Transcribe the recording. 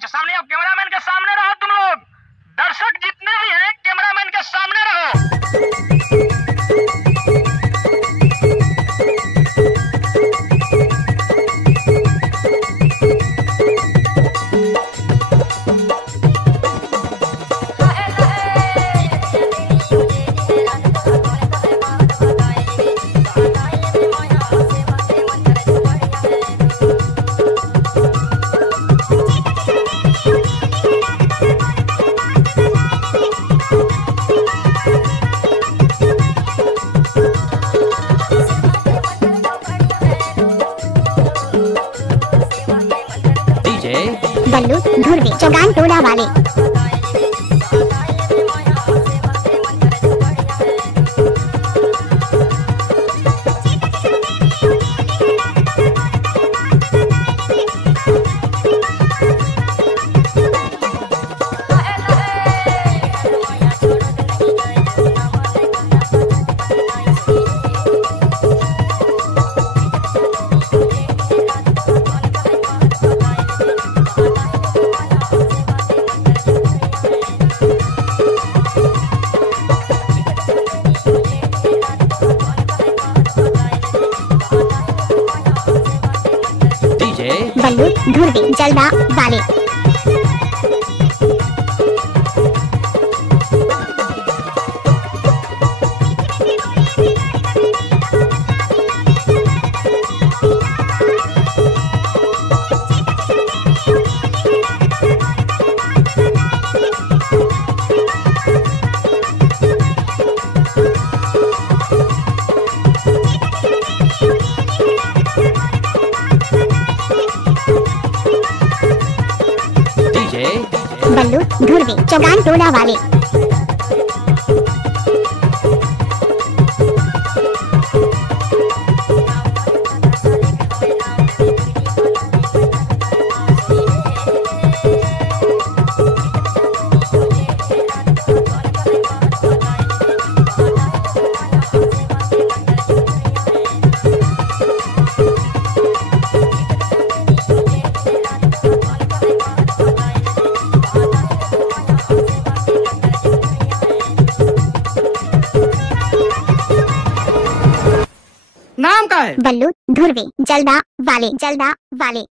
सामने अब कैमरामैन के सामने रहो तुम लोग। दर्शक जितने भी हैं कैमरामैन के सामने रहो। बल्लू धुर्वे चौगान टोला वाले। बल्लू धुर्वे जलदा वाले। बल्लू धुर्वे चौगान टोला वाले। नाम का है बल्लू धुर्वे जलदा वाले।